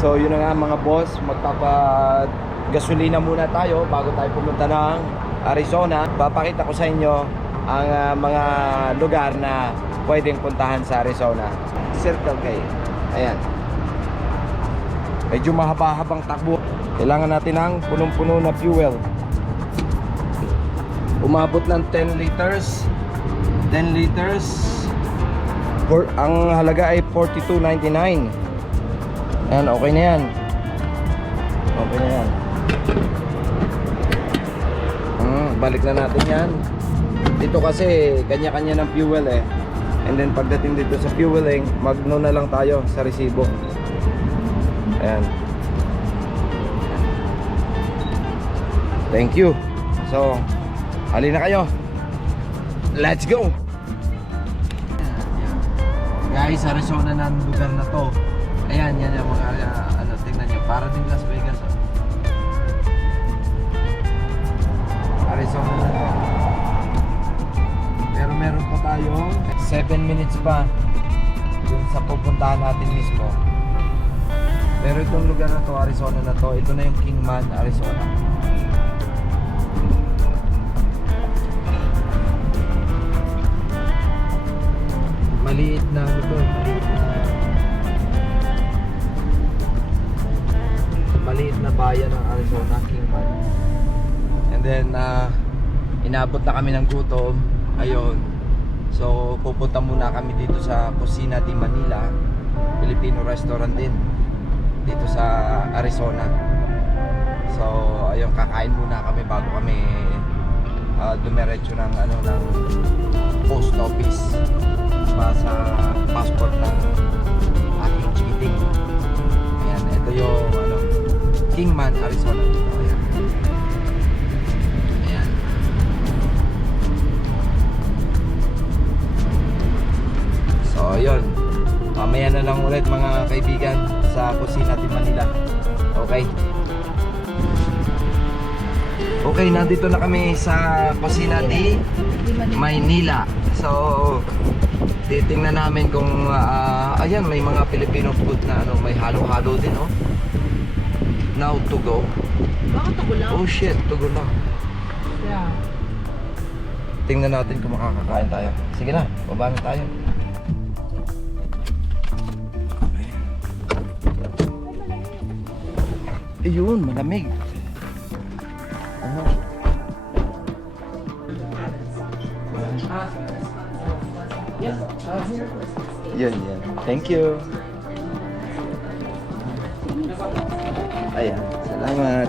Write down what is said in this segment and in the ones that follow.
So yun na nga mga boss, magpapagasolina muna tayo bago tayo pumunta ng Arizona. Papakita ko sa inyo ang mga lugar na pwedeng puntahan sa Arizona. Circle K. Ayan. Medyo mahaba-habang takbo. Kailangan natin ng punong-puno na fuel. Umabot ng 10 liters. 10 liters. Ang halaga ay $42.99. Ayan, okay na yan. Okay na yan. Balik na natin yan. Dito kasi kanya-kanya ng fuel eh. And then pagdating dito sa fueling, magno na lang tayo sa resibo. Ayan. Thank you. So, halina kayo. Let's go. Guys, Arizona na ang lugar na to. Ayan, yan yung mga ano, tingnan nyo, para din Las Vegas. Arizona na to. Pero meron pa tayong 7 minutes pa dun sa pupuntahan natin mismo. Pero itong lugar na to, Arizona na to, ito na yung Kingman, Arizona. Maliit na ano to, maliit na bayan ng Arizona, Kingman. And then inabot na kami ng gutom. Ayun. So pupunta muna kami dito sa Cocina de Manila, Filipino restaurant din dito sa Arizona. So ayun, kakain muna kami bago kami dumiretso ng ano, ng post office para sa passport ng ating chikiting. Ayan, ito yung ano, Kingman, Arizona dito. Ayan. Ayan. So ayun, mamaya na lang ulit mga kaibigan sa Cocina de Manila. Okay. Okay, nandito na kami sa Cocina de Manila. So titingnan namin kung ayan, may mga Filipino food na ano, may halo-halo din, oh. Now to go. Bakit ako lang? Oh shit, to go lang. Yeah. Tingnan natin kung makakakain tayo. Sige na, baba na tayo. Ayun, malamig. Ano? Yan, yan. Thank you. Ayan, salamat.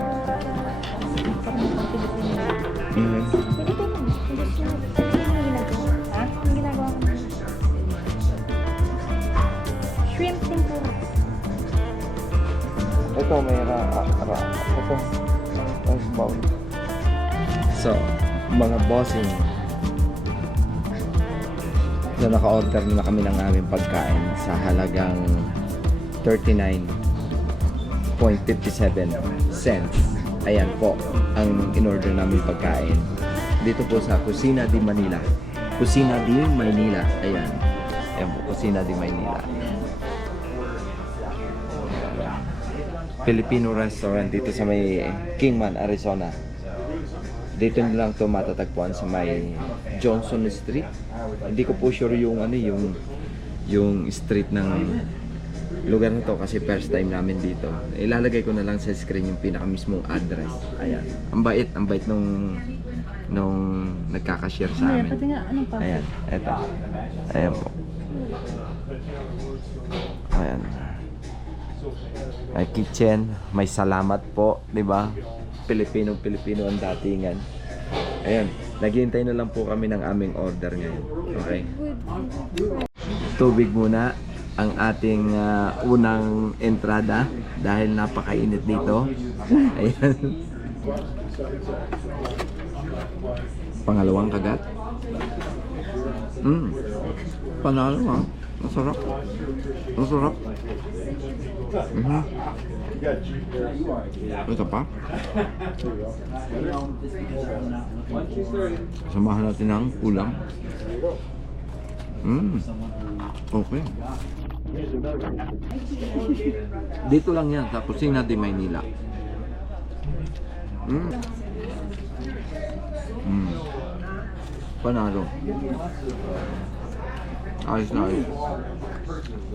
Shrimp tempura. Ito may ito. Ang bowl. So, mga bossing. So, naka-order na kami ng aming pagkain sa halagang 39.57 cents. Ayan po ang in-order namin pagkain dito po sa Cocina de Manila. Cocina de Manila. Ayan. Ayan po, Cocina de Manila. Filipino restaurant dito sa may Kingman, Arizona. Dito lang to matatagpuan sa may Johnson Street. Hindi ko po sure yung ano, yung street ng lugar na to kasi first time namin dito. Ilalagay ko na lang sa screen yung pinakamismong address. Ayan. Ang bait nung nagkaka-share sa amin. Pati nga, anong pa? Ayan, eto. Ayan po. Ayan. May kitchen, may salamat po, 'di ba? Pilipino ang datingan. Ayan, naghihintay na lang po kami ng aming order ngayon. Okay? Tubig muna ang ating unang entrada dahil napakainit dito. Ayan. Pangalawang kagat. Panalo ha. Masarap. Masarap. Ito pa. Samahan natin ng ulam. Okay. Dito lang yan, sa Kusina de Maynila. Panalo. Ayos na ayos.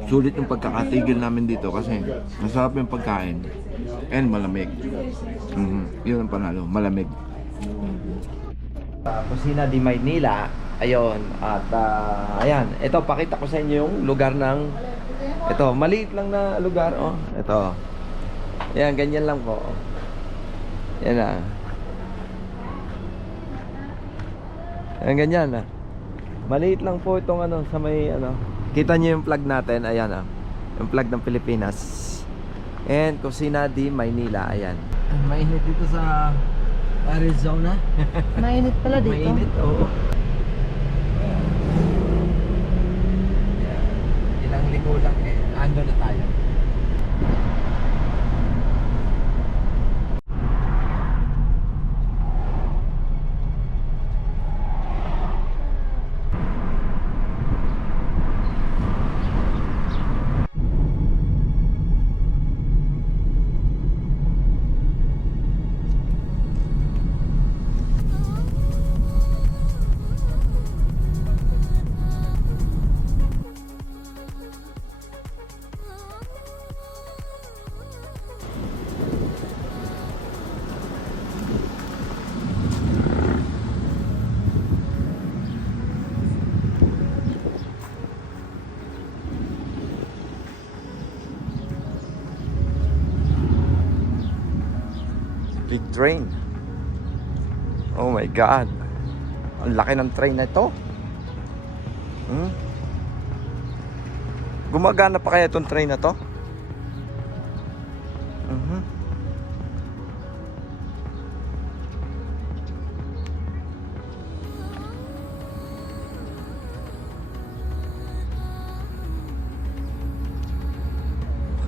Sulit yung pagkakatigil namin dito kasi masarap yung pagkain and malamig. Yun ang panalo, malamig. Kusina de Maynila, ayun, at ayan, ito pakita ko sa inyo yung lugar ng ito, maliit lang na lugar, oh. Ito. Ayan, ganyan lang po. Yan na. Ayan, ganyan na. Maliit lang po itong ano, sa may ano. Kita nyo yung flag natin, ayan ah. Yung flag ng Pilipinas. And Kusina de Maynila, ayan. Mainit dito sa Arizona. Mainit pala dito. Mainit, oo. Ilang linggo lang eh, ando na tayo. Big train. Oh my God. Ang laki ng train na ito. Gumagana pa kaya itong train na to?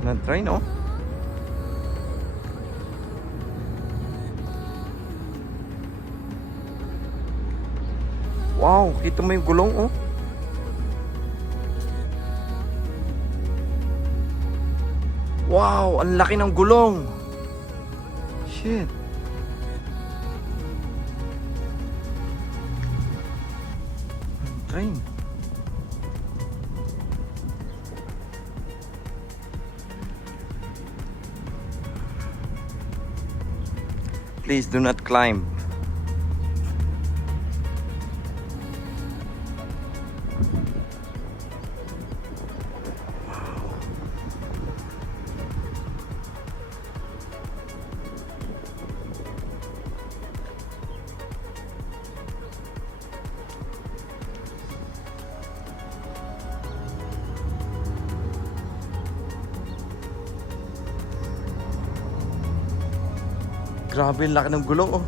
Ng train, oh. Wow, kita mo yung gulong, oh. Wow, ang laki ng gulong. Shit. Train. Please do not climb. Grabe, ang laki ng gulong, oh.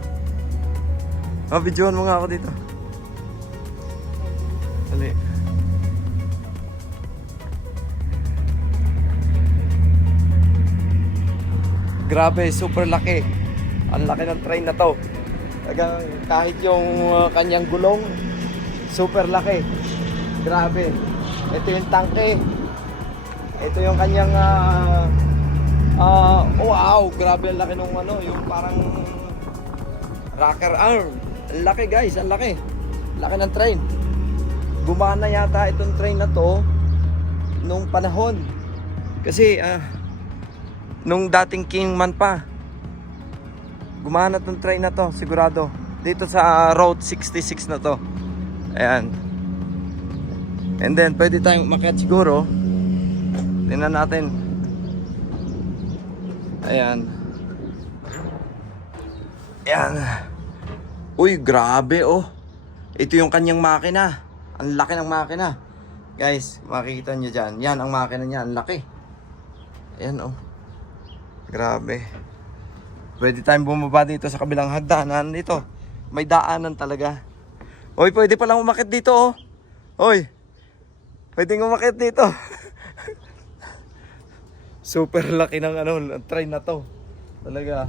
Videohan mo nga ako dito. Dali. Grabe, super laki. Ang laki ng train na to. Kahit yung kanyang gulong, super laki. Grabe. Ito yung tangke. Ito yung kanyang wow, grabe ang laki nung ano, yung parang rocker arm. Ang laki, guys, ang laki. Laki ng train. Gumana yata itong train na to nung panahon. Kasi nung dating Kingman pa. Gumana itong train na to, sigurado. Dito sa Route 66 na to. Ayan. And then pwede tayong umakyat siguro. Tingnan natin. Ayan. Ayan. Uy, grabe, oh. Ito yung kanyang makina. Ang laki ng makina. Guys, makikita nyo dyan. Yan ang makina niya. Ang laki. Ayan, oh. Grabe. Pwede tayong bumaba dito sa kabilang hagdanan. Dito. May daanan talaga. Uy, pwede palang umakit dito, oh. Uy. Pwede umakit dito. Super laki ng ano, train na to. Talaga,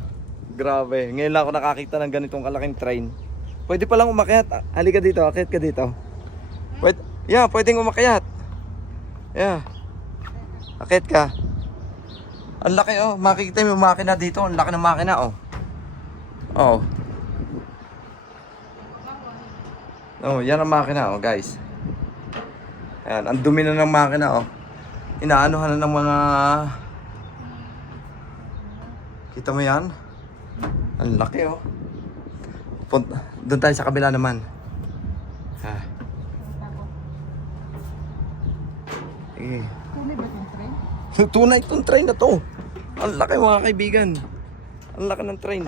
grabe. Ngayon lang ako nakakita ng ganitong kalaking train. Pwede pa lang umakyat. Halika dito, akit ka dito. Pwede, yeah, pwedeng umakyat. Yeah. Akit ka. Ang laki oh. Makikita mo yung makina dito. Ang laki ng makina oh. Oh. Oh, yan ang makina oh, guys. Ayan, ang dumi na ng makina oh. Inaanohan na ng mga... Kita mo yan? Ang laki oh. Doon tayo sa kabila naman. Ah. Eh. Tunay ba itong train? Tunay itong train na to. Ang laki mga kaibigan. Ang laki ng train.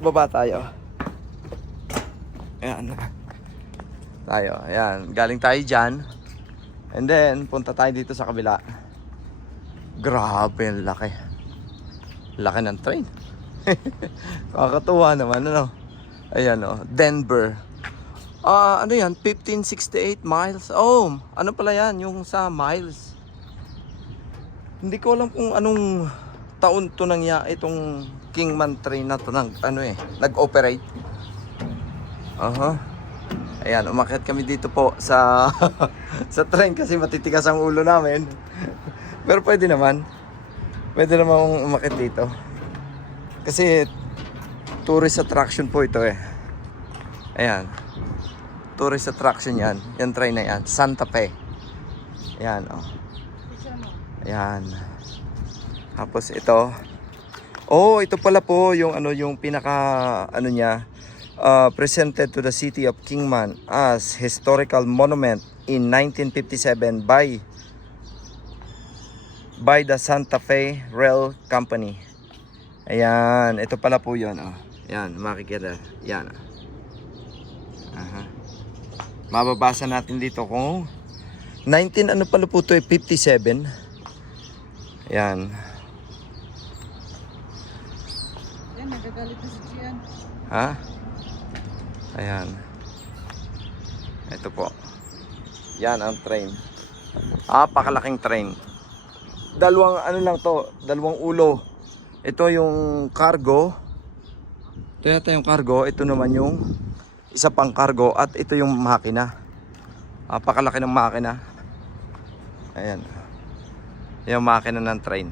Baba tayo. Ayan. Tayo. Ayan. Galing tayo dyan. And then, punta tayo dito sa kabila. Grabe, ang laki. Laki ng train. Kakatuwa naman, ano? Ayan, oh. Denver. Ano yan? 1568 miles. Oh, ano pala yan? Yung sa miles. Hindi ko alam kung anong taon to itong Kingman train na to nag-operate. Ayan, umakyat kami dito po sa sa train kasi matitigas ang ulo namin. Pero pwede naman. Pwede naman umakyat dito. Kasi tourist attraction po ito eh. Ayan. Tourist attraction yan. Yung train na yan. Santa Fe. Ayan, oh. Ayan. Tapos ito. Oh, ito pala po yung yung pinaka niya. Presented to the city of Kingman as historical monument in 1957 by the Santa Fe Rail Company. Ayan, ito pala po 'yon, oh. Ayan, makikita. Ayan. Mababasa natin dito kung 57. Ayan. Yan, nagagalit na si Gian. Ha? Ayan. Ito po. Yan ang train. Pakalaking train. Dalawang ulo. Ito yung cargo. Ito yata yung cargo. Ito naman yung isa pang cargo. At ito yung makina. Pakalaki ng makina. Ayan. Yung makina ng train.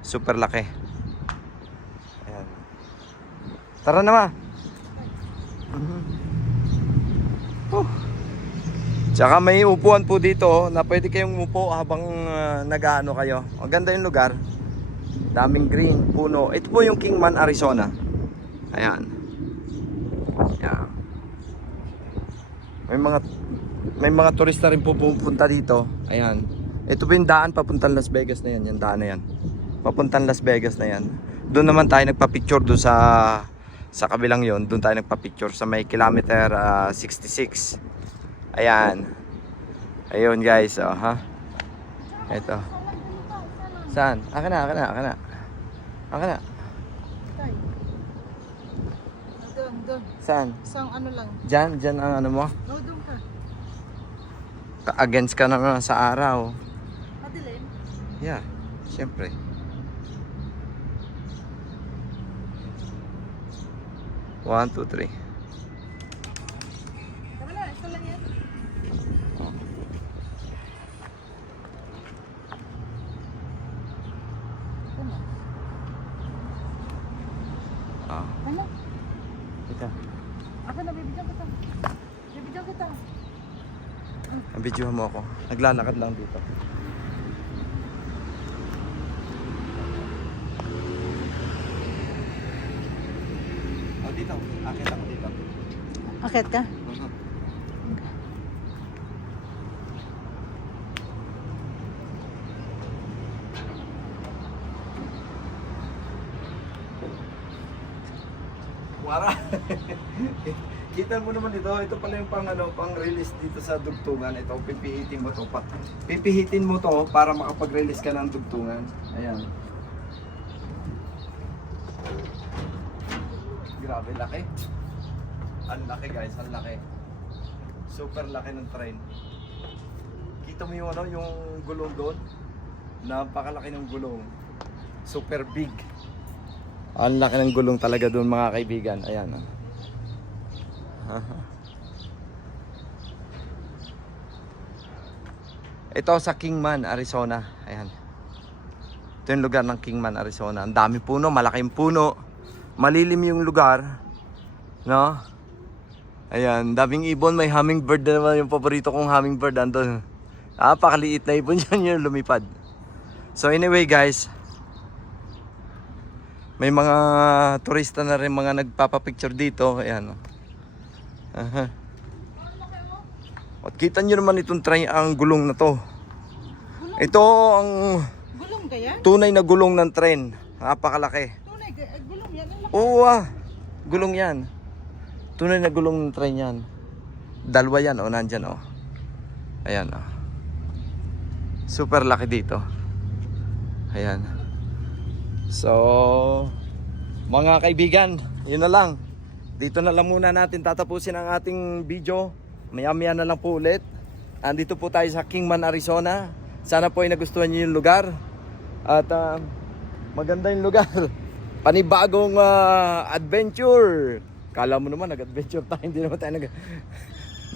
Super laki. Ayan. Tara na ma. Tsaka may upuan po dito na pwede kayong umupo habang nag-aano kayo. Ang ganda yung lugar. Daming green, puno. Ito po yung Kingman, Arizona. Ayan. Ayan. May mga turista rin po pupunta dito. Ayan. Ito po yung daan papuntang Las Vegas na yan. Yung daan na yan. Papuntang Las Vegas na yan. Doon naman tayo nagpa-picture doon sa kabilang yon. Doon tayo nagpa-picture sa may kilometer 66. Ayan. Ayun guys, oh, ha. Ito. Saan? Akin na. Tay. Doon. Saan? Isang ano lang. Diyan ang ano mo? No, doon ka. Against ka naman sa araw. Madilim. Yeah, syempre. One, two, three. Tama na, ito lang yan. Ito na. Ano? Ito. Ako na, bibigyan kita. Ang video mo ako. Naglalakad lang dito. Dito. Akit ako dito. Akit ka? Wara. Kita mo naman ito. Ito pala yung pang-release dito sa dugtungan. Ito, pipihitin mo to. Pipihitin mo to para makapag-release ka ng dugtungan. Ayan. Grabe, laki. Ang laki guys, ang laki. Super laki ng train. Kita mo yung yung gulong doon? Napakalaki ng gulong. Super big. Ang laki ng gulong talaga doon mga kaibigan. Ayan. Ito sa Kingman, Arizona. Ayan. Ito yung lugar ng Kingman, Arizona. Ang dami puno, malaking puno. Malilim yung lugar. No? Ayan, daming ibon. May hummingbird na naman, yung paborito kong hummingbird. Andun. Pakaliit na ibon yan yung lumipad. So anyway guys, may mga turista na rin mga nagpapapicture dito. Ayan. At kita nyo naman itong train, ang gulong na to. Ito ang Gulong ka yan? tunay na gulong ng tren. Napakalaki. Tunay ka, gulong yan. Ang laki. Oo gulong yan. Tunay na gulong ng tren yan. Dalawa yan nandyan Ayan Super laki dito. Ayan. So, mga kaibigan, yun na lang. Dito na lang muna natin tatapusin ang ating video. Maya-maya na lang po ulit. Andito po tayo sa Kingman, Arizona. Sana po ay nagustuhan niyo yung lugar. At maganda yung lugar. Panibagong adventure. Kala mo naman nag-adventure tayo. Hindi naman tayo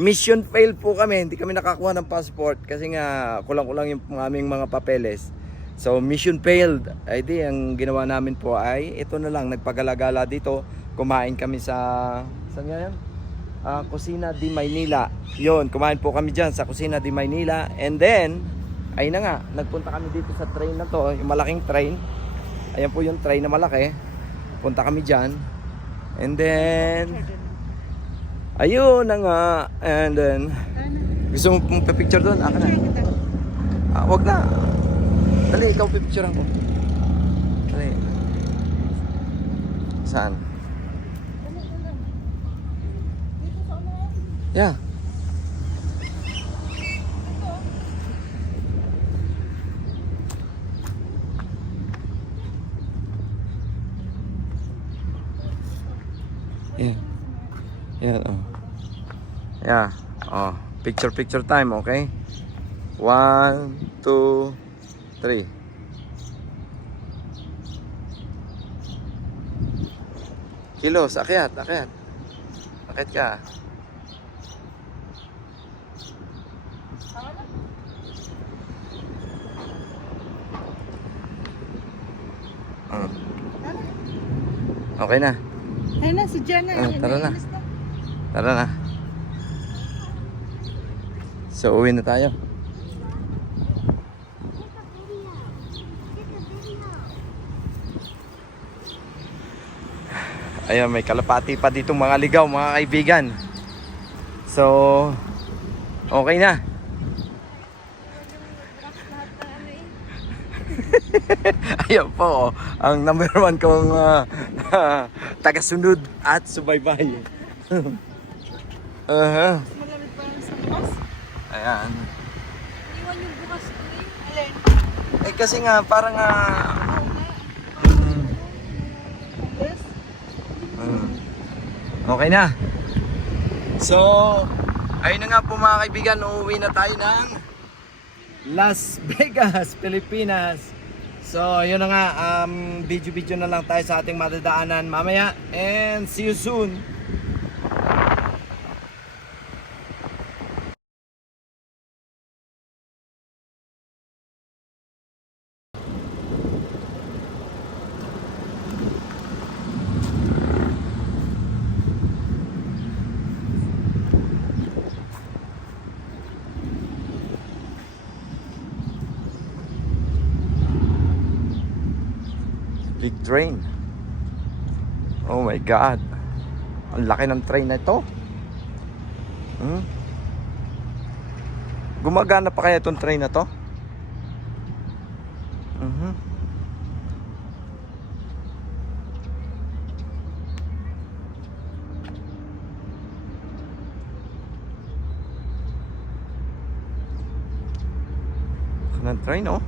Mission fail po kami. Hindi kami nakakuha ng passport. Kasi nga kulang-kulang yung aming mga papeles. So mission failed. Ay di, ang ginawa namin po ay ito na lang. Nagpagala-gala dito. Kumain kami sa... Saan nga yan? Kusina di Maynila. Yun, kumain po kami dyan sa Kusina di Maynila. And then, ayun na nga, nagpunta kami dito sa train na to, yung malaking train. Ayan po yung train na malaki. Punta kami dyan. And then, ayun na nga. And then, gusto mo pong pipicture doon? Aka na. Wag na. Dali, ikaw pipicturean ko. Dali. Saan? Yeah. Yeah. Yeah. Yeah. Picture time, okay? 1, 2, 3. Kilos, akyat. Akyat ka. Okay na. Ayun na, si Jenna. Tara na. Tara na. So, uwi na tayo. Ayan, may kalapati pa ditong mga ligaw, mga kaibigan. So, okay na. Ayan po, ang number 1 kong tagasunod at subaybay. Malamig pa yan sa bukas. Ayan. Iwan yung bukas ko eh. Alin? Kasi nga, parang Yes? okay na. So, ayun na nga po mga kaibigan, uuwi na tayo ng Las Vegas, Pilipinas. So, yun na nga, video na lang tayo sa ating madadaanan mamaya. And see you soon. Big train. Oh my God. Ang laki ng train na ito. Gumagana pa kaya itong train na to? Ng train, oh.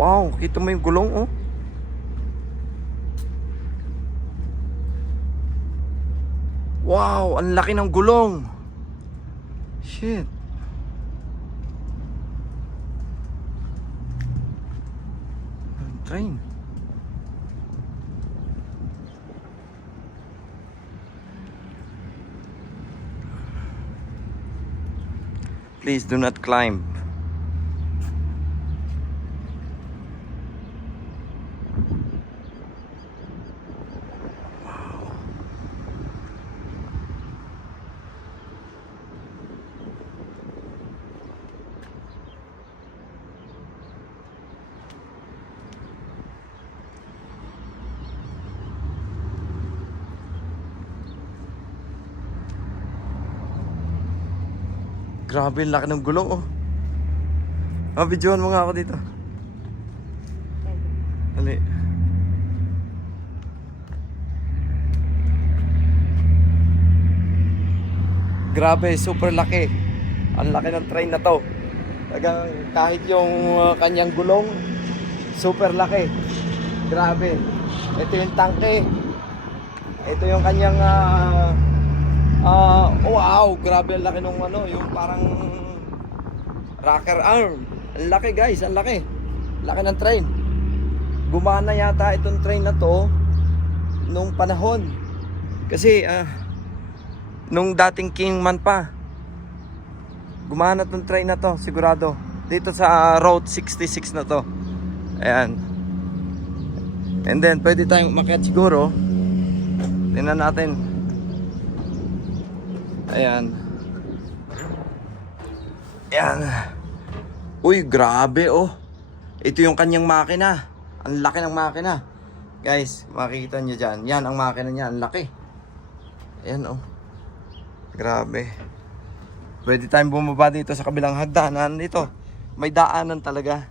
Wow, kita mo yung gulong, oh. Wow, ang laki ng gulong. Shit. Ang train. Please do not climb. Grabe, ang laki ng gulong, oh. Videohan mo nga ako dito. Dali. Grabe, super laki. Ang laki ng train na to. Talagang kahit yung kanyang gulong, super laki. Grabe. Ito yung tangke. Ito yung kanyang wow, grabe ang laki nung ano, yung parang rocker arm. Ang laki, guys, ang laki. Laki ng train. Gumana yata itong train na to nung panahon. Kasi nung dating Kingman pa. Gumana tong train na to, sigurado. Dito sa Route 66 na to. Ayan. And then pwede tayong umakyat siguro. Tingnan natin. Ayan. Ayan. Uy, grabe, oh. Ito yung kanyang makina. Ang laki ng makina. Guys, makikita nyo dyan. Yan ang makina niya. Ang laki. Ayan, oh. Grabe. Pwede tayong bumaba dito sa kabilang hagdanan. Dito. May daanan talaga.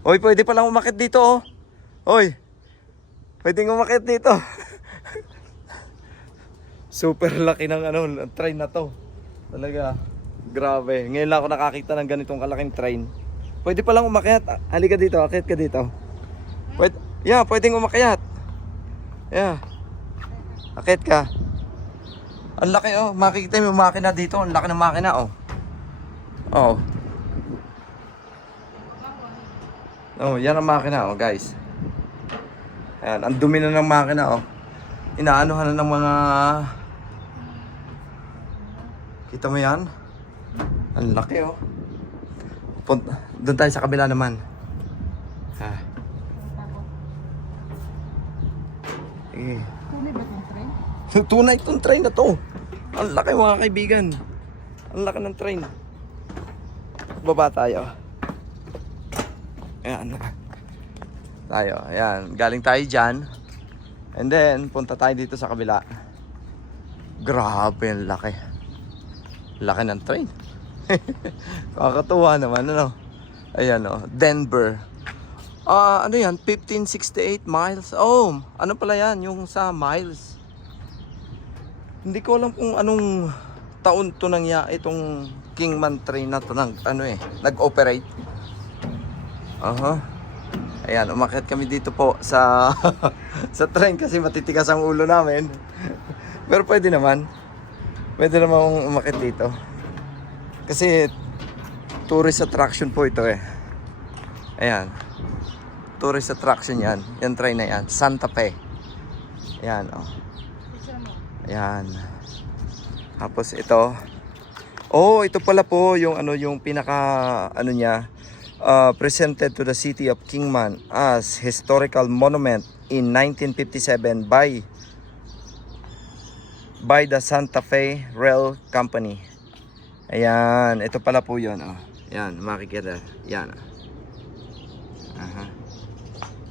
Uy, pwede palang umakit dito, oh. Uy. Pwede umakit dito. Super laki ng ano, train na to. Talaga, grabe. Ngayon lang ako nakakita ng ganitong kalaking train. Pwede palang umakyat. Halika dito, akyat ka dito. Pwede, yeah, pwedeng umakyat. Yeah. Akyat ka. Ang laki, oh. Makikita mo yung makina dito. Ang laki ng makina, oh. Oh. Oh, yan ang makina, oh, guys. Ayan, ang dumi na ng makina, oh. Inaanuhan na ng mga... Kita mo yan? Ang laki, oh. Doon tayo sa kabila naman. Ha. Eh. Tunay ba itong train? Tunay itong train na to. Ang laki, mga kaibigan. Ang laki ng train. Baba tayo. Ayan. Tayo. Ayan. Galing tayo dyan. And then, punta tayo dito sa kabila. Grabe, ang laki. Laki ng train. Kakatuwa naman, ano? Ayan, oh. Denver. Ano yan? 1568 miles. Oh, ano pala yan? Yung sa miles. Hindi ko alam kung anong taon to itong Kingman train na to nag-operate. Ayan, umakyat kami dito po sa sa train kasi matitigas ang ulo namin. Pero pwede naman. Pwede naman umakyat dito. Kasi tourist attraction po ito eh. Ayan. Tourist attraction yan. Yung train na yan. Santa Fe. Ayan, oh. Ayan. Tapos ito. Oh, ito pala po yung yung pinaka niya. Presented to the city of Kingman as historical monument in 1957 by the Santa Fe Rail Company. Ayan, ito pala po yun, oh. Ayan, makikita. Ayan.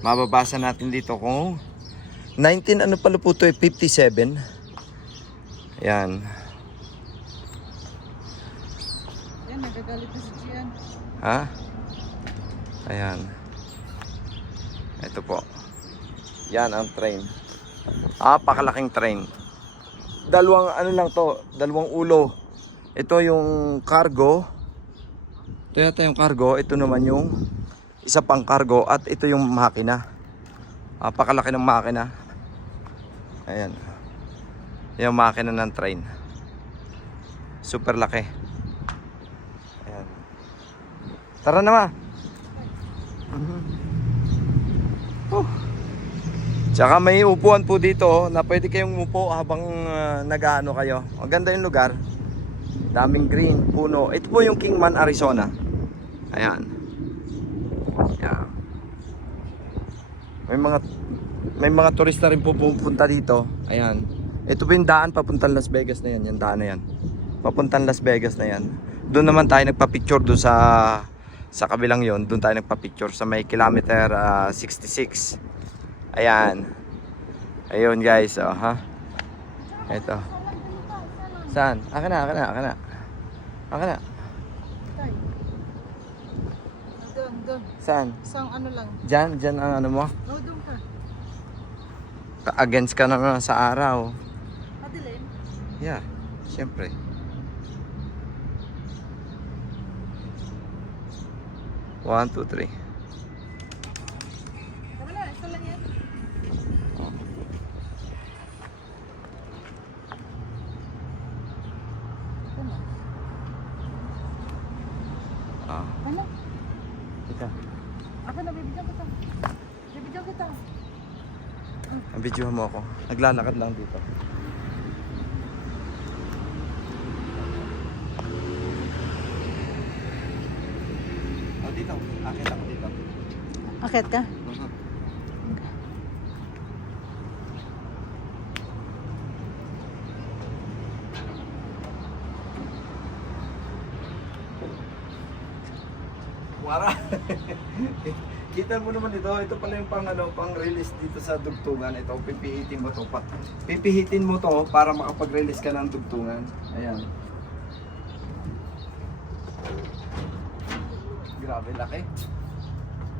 Mababasa natin dito kung 19 ano pala po ito, 57. Ayan. Yan, nagagalit na si Gian. Ha? Ayan. Ito po. Yan ang train. Pakalaking train. Dalawang ano lang to, dalawang ulo. Ito yung cargo. Ito yata yung cargo. Ito naman yung isa pang cargo. At ito yung makina. Pakalaki ng makina. Ayan. Yung makina ng train. Super laki. Ayan. Tara na, ma. Tsaka may upuan po dito na pwede kayong umupo habang nag-aano kayo. Maganda yung lugar. Daming green, puno. Ito po yung Kingman, Arizona. Ayan. Ayan. May mga turista rin po pupunta dito. Ayan. Ito po yung daan papuntang Las Vegas na yan. Yung daan na yan. Papuntang Las Vegas na yan. Doon naman tayo nagpa-picture doon sa kabilang yon. Doon tayo nagpa-picture sa may kilometer 66. Ayan. Ayun guys, oh, ha. Ito. Saan? Aka na. Tay. Doon. Saan? Isang ano lang. Diyan ang ano mo? Oh, doon ka. Against ka na sa araw. Madilim. Yeah, syempre. One, two, three. Tama na, isa lang yan. Ano? Ah, Ano? ika. Ako na, bibigyan kita. Bibigyan kita. Ang video mo ako. Naglalakad lang dito. Oh, dito. Akit ako dito. Akit ka? Wara. Kita mo naman ito. Ito pala yung pang release dito sa dugtungan. Ito, pipihitin mo to. Pipihitin mo to para makapag-release ka ng dugtungan. Ayan. Grabe laki.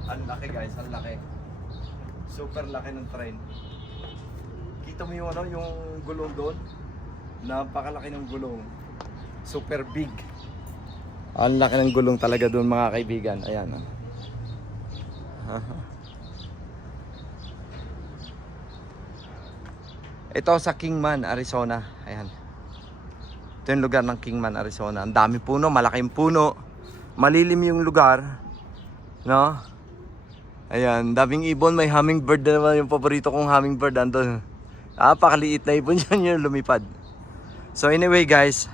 Ang laki guys, ang laki. Super laki ng train. Kita mo yung yung gulong doon? Napakalaki ng gulong. Super big. Ang laki ng gulong talaga doon mga kaibigan. Ayan. Ito sa Kingman, Arizona. Ayan. Ito yung lugar ng Kingman, Arizona. Ang dami puno, malaking puno. Malilim yung lugar. No? Ayan, daming ibon. May hummingbird na naman yung paborito kong hummingbird. Andun. Pakaliit na ibon yan yung lumipad. So anyway guys,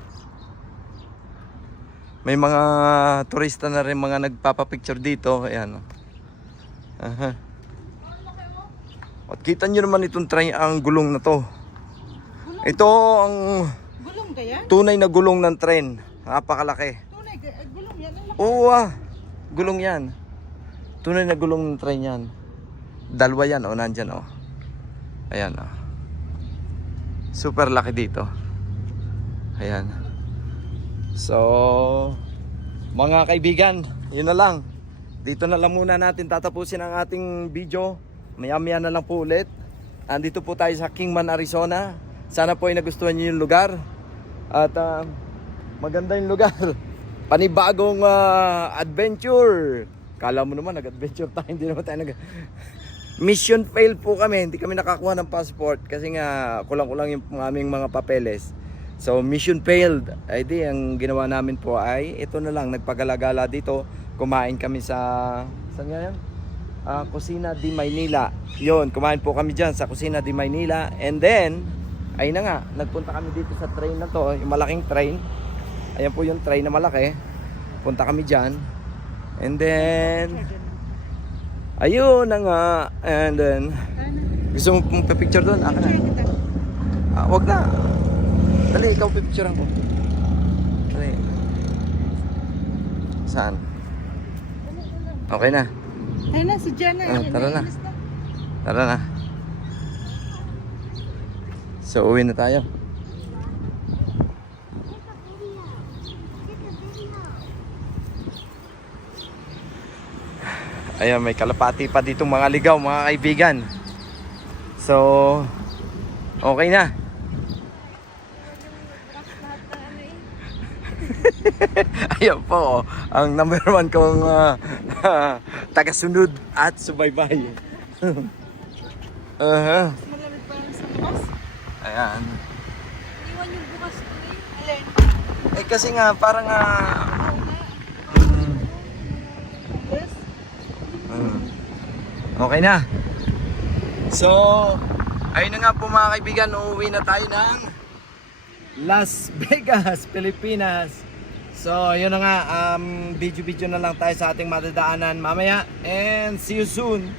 may mga turista na rin mga nagpapapicture dito. Ayan. At kita nyo naman itong train, ang gulong na to. Ito ang Gulong ka yan? tunay na gulong ng tren. Napakalaki. Tunay ka, gulong yan. Ang laki. Oo gulong yan. Tunay na gulong ng tren yan. Dalawa yan, nandyan Ayan Super laki dito. Ayan. So, mga kaibigan, yun na lang. Dito na lang muna natin tatapusin ang ating video. Maya-maya na lang po ulit. Andito po tayo sa Kingman, Arizona. Sana po ay nagustuhan niyo yung lugar. At maganda yung lugar. Panibagong adventure. Kala mo naman nag-adventure tayo. Hindi naman tayo Mission fail po kami. Hindi kami nakakuha ng passport. Kasi nga kulang-kulang yung aming mga papeles. So mission failed. Ay di, ang ginawa namin po ay ito na lang. Nagpagala-gala dito. Kumain kami sa... Saan nga yan? Kusina di Maynila. Yun, kumain po kami dyan sa Kusina di Maynila. And then, ayun na nga, nagpunta kami dito sa train na to, yung malaking train. Ayan po yung train na malaki. Punta kami dyan. And then, ayun na nga. And then, gusto mo pong pipicture doon? Aka na. Wag na. Dali, ikaw pipicturean ko. Dali. Saan? Okay na. Ayun na, si Jana. Tara na. Tara na. So, uwi na tayo. Ayan, may kalapati pa dito mga ligaw, mga kaibigan. So, okay na. Ayan po, ang number 1 kong tagasunod at subaybay. Malamig pa lang sa bukas. Ayan. Iwan yung bukas ko eh. Alin? Eh kasi nga, parang Yes? okay na. So, ayun na nga po mga kaibigan, uuwi na tayo ng Las Vegas, Pilipinas. So, yun na nga, video-video na lang tayo sa ating madadaanan mamaya and see you soon.